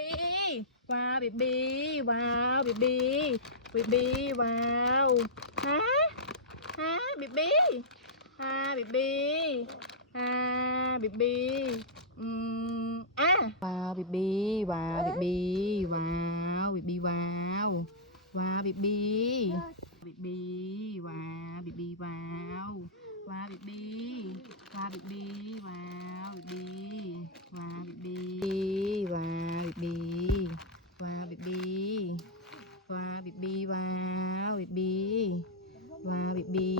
บีว้าวบีว้าวบีว้าวฮะบีฮะบีฮะบีอ่ะว้าวบีว้าวบีว้าวบีว้าวว้าวบีว้าวบีว้าวว้าวบีว้าวบีว้าวบีว้าวบีว้าวบีว้าวบีว้าวบีว้าวบีว้าวบี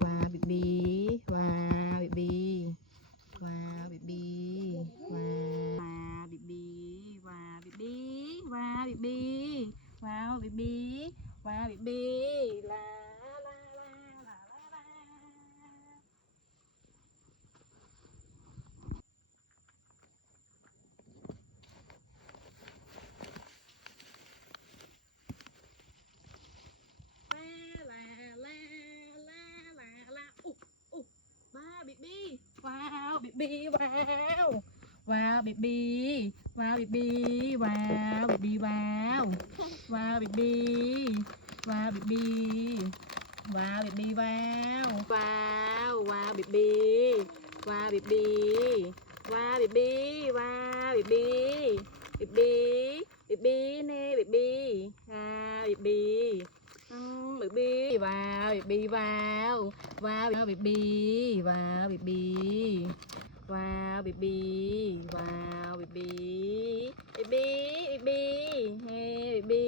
ว้าวบีว้าวบีว้าวบีว้าวบีว้าวบีว้าวบีว้าวบีว้าวบีลาลาลาลาลาลาลาลาลาลาอุ๊ว้าวบีว้าวบีว้าวว้าวบีว้าวบีว้าวบีว้าวว้าวบีว้าวบีว้าวบีว้าวว้าวว้าวบีว้าวบีว้าวบีว้าวบีบีเน่บีว้าวบีบีว้าวบีว้าวว้าวบีว้าวบีว้าวบีว้าวบีบีเฮ้บี